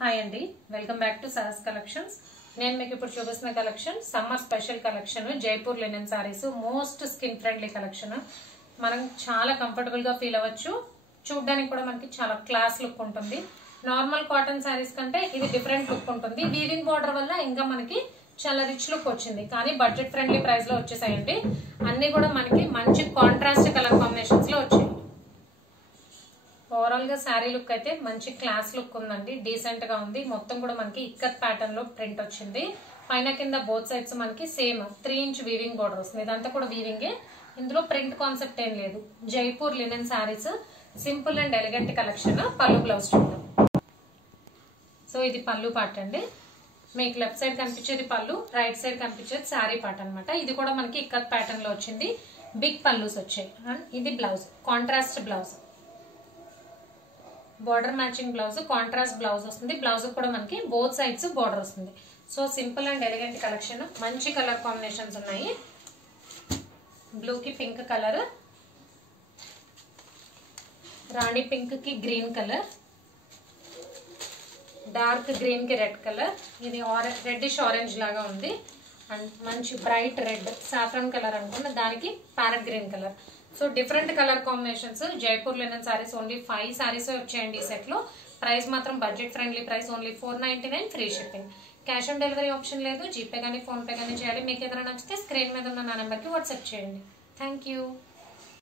Hi అండి, welcome back to Sahas collections. నేను మీకు ఇప్పుడు చూపిస్తున్న collection summer special collection Jaipur linen saris. Most skin friendly collection. మనం చాలా కంఫర్టబుల్ గా ఫీల్ అవ్వచ్చు. చూడడానికి కూడా మనకి చాలా క్లాస్ లుక్ ఉంటుంది. నార్మల్ కాటన్ సారీస్ కంటే ఇది డిఫరెంట్ లుక్ ఉంటుంది. వీవింగ్ బార్డర్ వల్ల ఇంకా మనకి చాలా రిచ్ లుక్ వచ్చింది. కానీ బడ్జెట్ ఫ్రెండ్లీ ప్రైస్ లో వచ్చేసాయండి. అన్ని కూడా మనకి మంచి కాంట్రాస్ట్ కలర్ కాంబినేషన్స్ లో వచ్చాయి. ఓవరాల్ గా శారీ లుక్ అయితే మంచి క్లాస్ లుక్ ఉందండి. డీసెంట్ గా ఉంది. మొత్తం కూడా మనకి ఇక్కత్ ప్యాటర్న్ లో ప్రింట్ వచ్చింది. పైన కింద బోత్ సైడ్స్ మనకి సేమ్ 3 ఇంచ్ వీవింగ్ బోర్డర్ వస్తుంది. ఇదంతా కూడా వీవింగే. ఇందులో ప్రింట్ కాన్సెప్ట్ ఏం లేదు. Jaipur linen saris simple and elegant collection. పళ్ళు బ్లౌజ్ చూద్దాం. సో ఇది పళ్ళు పార్ట్ అండి. మీకు లెఫ్ట్ సైడ్ కనిపించేది పళ్ళు, రైట్ సైడ్ కనిపించేది శారీ పార్ట్ అనమాట. ఇది కూడా మనకి ఇక్కత్ ప్యాటర్న్ లో వచ్చింది. బిగ్ పళ్ళుస్ వచ్చాయి. అండ్ ఇది blouse, contrast blouse, border matching blouse, contrast blouse వస్తుంది. బ్లౌజ్ కూడా మనకి బోత్ సైడ్స్ బోర్డర్ వస్తుంది. So simple and elegant collection. మంచి కలర్ కాంబినేషన్స్ ఉన్నాయి. బ్లూ కి పింక్ కలర్, రాణి పింక్ కి గ్రీన్ కలర్, డార్క్ గ్రీన్ కి రెడ్ కలర్, ఇది రెడ్డిష్ ఆరెంజ్ లాగా ఉంది. అండ్ మంచి బ్రైట్ రెడ్ సాఫ్రాన్ కలర్ అనుకున్న దానికి parrot green colour. So different colour combinations. Jaipur linen saris only 5 saris వచ్చాయండి ఈ సెట్ లో. ప్రైస్ మాత్రం budget friendly price, only 499, free shipping. Cash on delivery option లేదు. జీపే కానీ ఫోన్ పే కానీ చేయాలి. మీకు ఏదైనా నచ్చితే స్క్రీన్ మీద ఉన్న నా నెంబర్కి వాట్సాప్ చేయండి. Thank you.